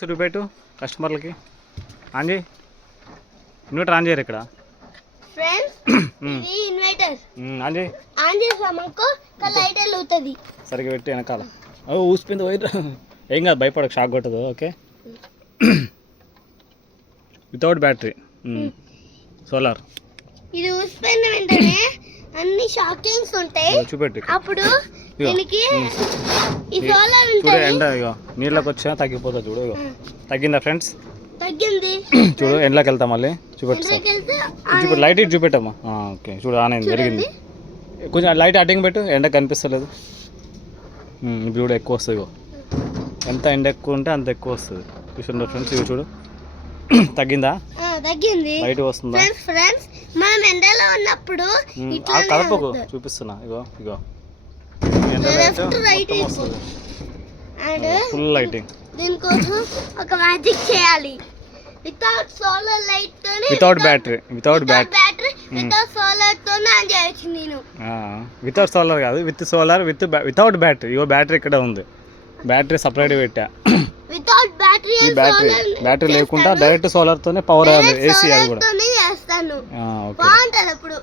చూపెట్టు కస్టమర్లకి. ఆన్ చేయి, inverter on చేయరు ఇక్కడ. ఆన్ చేయి, సరిగ్గా పెట్టి వెనకాల. ఊసిపోయింది వైర్. ఏం కాదు, భయపడకు, షాక్ కొట్టదు. Okay, without battery, solar. ఇది ఊసిపోయిన వెంటనే అన్ని షాకింగ్స్ ఉంటాయి. చూపెట్టు అప్పుడు దీనికి ఈ సోలార్ ఉంటుంది. ఎండ ఇగో నీళ్ళకి వచ్చా తగ్గిపోతుంది. చూడు, ఇగో తగ్గిందా ఫ్రెండ్స్? తగ్గింది. చూడు ఎండ్లోకి వెళ్తాం మళ్ళీ. చూపెట్టు సార్, చూపెట్టు, లైట్ ఇటు చూపెట్టమ్మా. ఓకే, చూడు ఆన్ అయింది, జరిగింది. కొంచెం లైట్ అడ్డింగ్ పెట్టు, ఎండ కనిపిస్తలేదు. ఇప్పుడు చూడు ఎక్కువ వస్తుంది. ఇగో ఎంత ఎండ ఎక్కువ ఉంటే అంత ఎక్కువ వస్తుంది. చూడండి ఫ్రెండ్స్, ఇవి చూడు తగ్గిందా? తగ్గింది. లైట్ వస్తుందా? ఫ్రెండ్స్ మనం ఎండలో ఉన్నప్పుడు కలపకు, చూపిస్తున్నా. ఇగో ఇగో ఫుల్ లైటింగ్. దీనికోసం ఒక మ్యాజిక్ చేయాలి. వితౌట్ సోలార్ లైట్ తోనే, వితౌట్ బ్యాటరీ, వితౌట్ సోలార్ తోనే ఆన్ చేయొచ్చు నేను. వితౌట్ సోలార్ కాదు, with solar, without battery. Ego battery ఇక్కడ ఉంది, బ్యాటరీ సపరేట్ పెట్టా. వితౌట్ బ్యాటరీ, ఈ బ్యాటరీ లేకుండా డైరెక్ట్ సోలార్ తోనే పవర్ ఏసీ అది కూడా చేస్తాను. బాగుంటది అప్పుడు.